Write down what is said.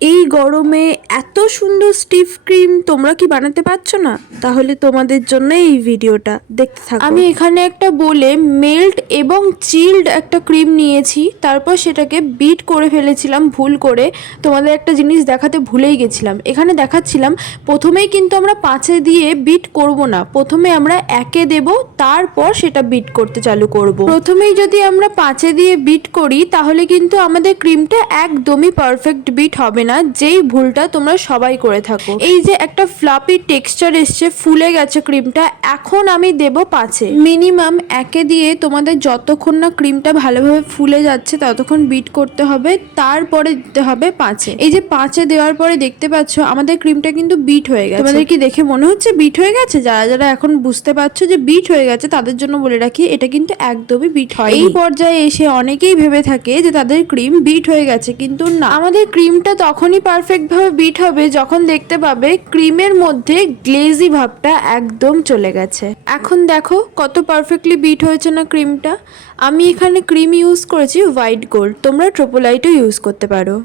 এই গরমে এত সুন্দর স্টিফ ক্রিম তোমরা কি বানাতে পারছো না? তাহলে তোমাদের জন্য এই ভিডিওটা দেখতে থাকো। আমি এখানে একটা বলে মেল্ট এবং চিল্ড একটা ক্রিম নিয়েছি, তারপর সেটাকে বিট করে ফেলেছিলাম ভুল করে। তোমাদের একটা জিনিস দেখাতে ভুলেই গেছিলাম, এখানে দেখাচ্ছিলাম প্রথমেই কিন্তু আমরা 5-এ দিয়ে বিট করব না, প্রথমে আমরা 1-এ দেব, তারপর সেটা বিট করতে চালু করব। প্রথমেই যদি আমরা 5-এ দিয়ে বিট করি তাহলে কিন্তু আমাদের ক্রিমটা একদমই পারফেক্ট বিট হবে না, যেই ভুলটা তোমরা সবাই করে থাকো। এই যে একটা ফ্লাপি টেক্সচার এসছে, ফুলে গেছে ক্রিমটা, এখন আমি দেব 5-এ। মিনিমাম 1-এ দিয়ে তোমাদের যতক্ষণ না ক্রিমটা ভালোভাবে ফুলে যাচ্ছে ততক্ষণ বিট করতে হবে, তারপরে দিতে হবে 5-এ। এই যে 5-এ দেওয়ার পরে দেখতে পাচ্ছ আমাদের ক্রিমটা কিন্তু বিট হয়ে গেছে। তোমাদের কি দেখে মনে হচ্ছে বিট হয়ে গেছে? যারা যারা এখন বুঝতে পারছো যে বিট হয়ে গেছে তাদের জন্য বলে রাখি, এটা কিন্তু একদমই বিট হয়। এই পর্যায়ে এসে অনেকেই ভেবে থাকে যে তাদের ক্রিম বিট হয়ে গেছে, কিন্তু না, আমাদের ক্রিমটা তখনই পারফেক্ট ভাবে বিট হবে যখন দেখতে পাবে ক্রিমের মধ্যে গ্লেজি ভাবটা একদম চলে গেছে। এখন দেখো কত পারফেক্টলি বিট হয়েছে না ক্রিমটা। আমি এখানে ক্রিম ইউজ করেছি হোয়াইট গোল্ড, তোমরা ট্রোপোলাইটও ইউজ করতে পারো।